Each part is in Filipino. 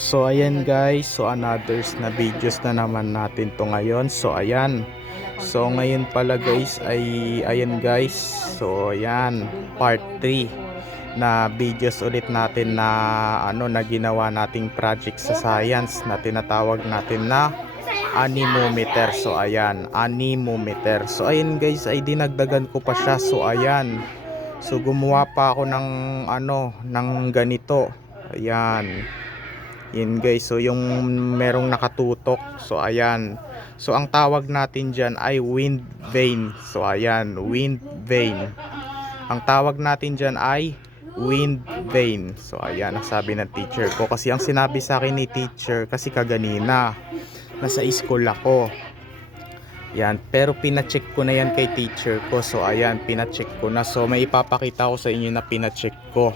So ayan guys, so another na videos na naman natin to ngayon. So ayan. So ngayon pala guys ay ayan guys. So ayan, part 3 na videos ulit natin na na ginawa nating project sa science na tinatawag natin na anemometer. So ayan, anemometer. So ayan guys, ay dinagdagan ko pa siya. So ayan. So gumawa pa ako ng ng ganito. Ayan. Yun guys, so yung merong nakatutok. So ayan. So ang tawag natin dyan ay wind vane. So ayan, wind vane. Ang tawag natin dyan ay wind vane. So ayan, ang sabi ng teacher ko. Kasi ang sinabi sa akin ni teacher, kasi kaganina nasa school ako. Yan, pero pina-check ko na yan kay teacher ko. So ayan, pina-check ko na. So may ipapakita ko sa inyo na pina-check ko.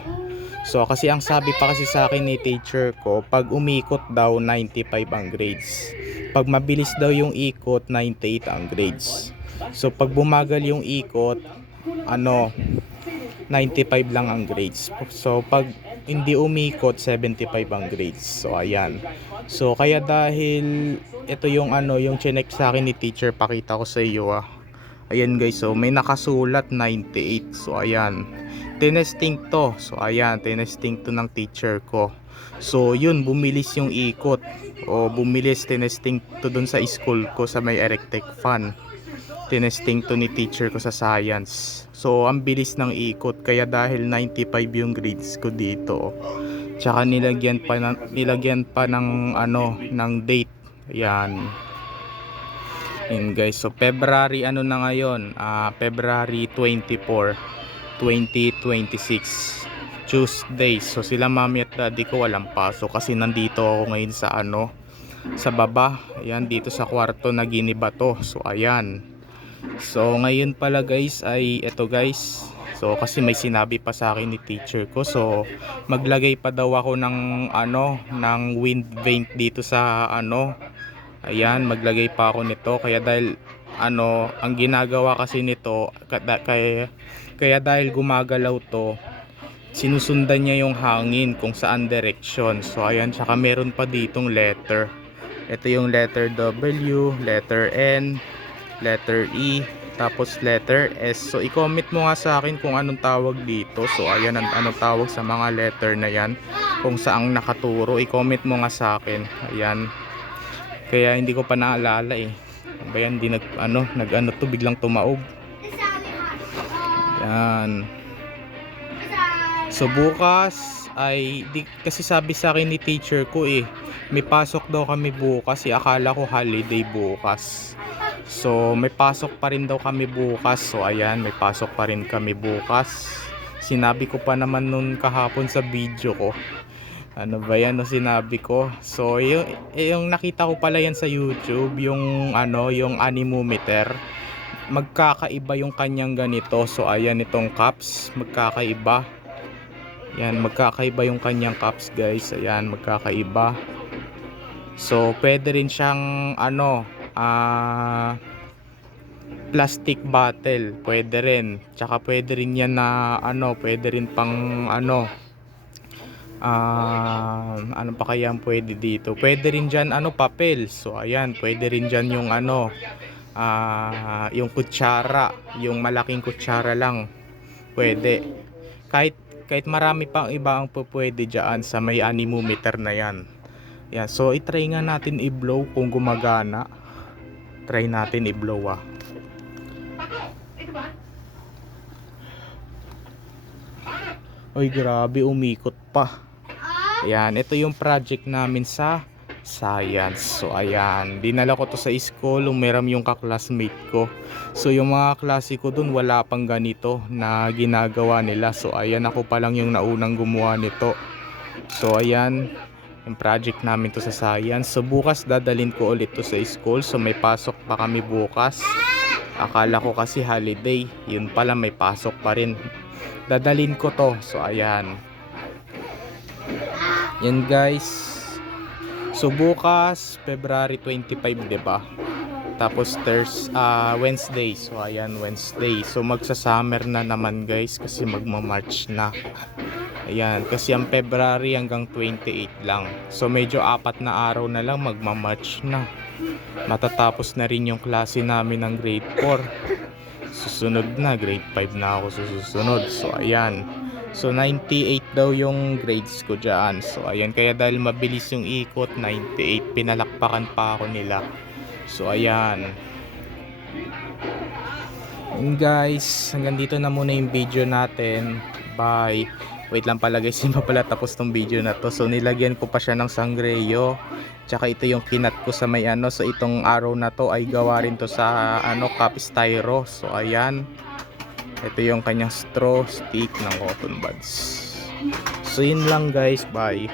So kasi ang sabi pa kasi sa akin ni teacher ko, pag umikot daw 95 ang grades. Pag mabilis daw yung ikot, 98 ang grades. So pag bumagal yung ikot, 95 lang ang grades. So pag hindi umikot, 75 ang grades. So ayan. So kaya dahil ito yung yung chinek sa akin ni teacher, pakita ko sa iyo Ayan guys, so may nakasulat 98. So ayan, tinesting to. So ayan, tinesting to ng teacher ko. So yun, bumilis yung ikot. O bumilis, tinesting to dun sa school ko sa may electric fan. Tinesting to ni teacher ko sa science. So ang bilis ng ikot, kaya dahil 95 yung grades ko dito. Tsaka nilagyan pa ng ng date. Ayan. Yun guys, so February na ngayon, February 24, 2026, Tuesday. So sila mami at daddy ko walang pasok kasi nandito ako ngayon sa sa baba. Ayan, dito sa kwarto na giniba to. So ayan. So ngayon pala guys ay eto guys. So kasi may sinabi pa sa akin ni teacher ko. So maglagay pa daw ako ng ng wind vane dito sa ayan, maglagay pa ako nito. Kaya dahil ang ginagawa kasi nito, kaya dahil gumagalaw to, sinusundan niya yung hangin kung saan direksyon. So ayan, tsaka meron pa ditong letter. Ito yung letter W, letter N, letter E, tapos letter S. So i-comment mo nga sa akin kung anong tawag dito. So ayan, anong tawag sa mga letter na yan, kung saang nakaturo. I-comment mo nga sa akin. Ayan, kaya hindi ko pa naalala Bayan, di nag to, biglang tumaob. Yan. So bukas ay kasi sabi sa akin ni teacher ko may pasok daw kami bukas. Akala ko holiday bukas. So may pasok pa rin daw kami bukas. So ayan, may pasok pa rin kami bukas. Sinabi ko pa naman nun kahapon sa video ko. Ano ba yan sinabi ko? So yung nakita ko pala yan sa YouTube, yung yung anemometer. Magkakaiba yung kanyang ganito. So ayan, itong caps magkakaiba. Yan, magkakaiba yung kanyang caps guys. Ayan, magkakaiba. So pwede rin siyang plastic bottle, pwede rin. Tsaka pwede rin yan na pwede rin pang ano pa kaya ang pwede dito? Pwede rin dyan papel. So ayan, pwede rin dyan yung yung kutsara, yung malaking kutsara lang pwede. Kahit marami pang iba ang pwede dyan sa may anemometer na yan. Yan, so itry nga natin i-blow kung gumagana. Try natin i-blow Oy, grabe, umikot pa. Ayan, ito yung project namin sa science. So ayan, dinala ko to sa school, umiram yung kaklasmate ko. So yung mga klase ko dun, wala pang ganito na ginagawa nila. So ayan, ako pa lang yung naunang gumawa nito. So ayan, yung project namin to sa science. So bukas dadalhin ko ulit to sa school. So may pasok pa kami bukas. Akala ko kasi holiday, yun pala may pasok pa rin. Dadalhin ko to. So ayan. Yan guys. So bukas February 25, 'di ba? Tapos Wednesday. So ayan, Wednesday. So magsa-summer na naman guys kasi magma-March na. Ayan, kasi ang February hanggang 28 lang. So medyo 4 na araw na lang magma-March na. Matatapos na rin yung klase namin ng grade 4. Susunod na, grade 5 na ako susunod. So ayan. So 98 daw yung grades ko dyan. So ayan, kaya dahil mabilis yung ikot, 98, pinalakpakan pa ako nila. So ayan. And guys, hanggang dito na muna yung video natin. Bye. Wait lang pala guys, hindi pa pala tapos tong video na to. So nilagyan ko pa siya ng sangreyo. Tsaka ito yung kinat ko sa may ano. So itong araw na to ay gawa rin to sa ano, cup styro. So ayan. Ito yung kanyang straw stick ng cotton buds. So yun lang guys, bye.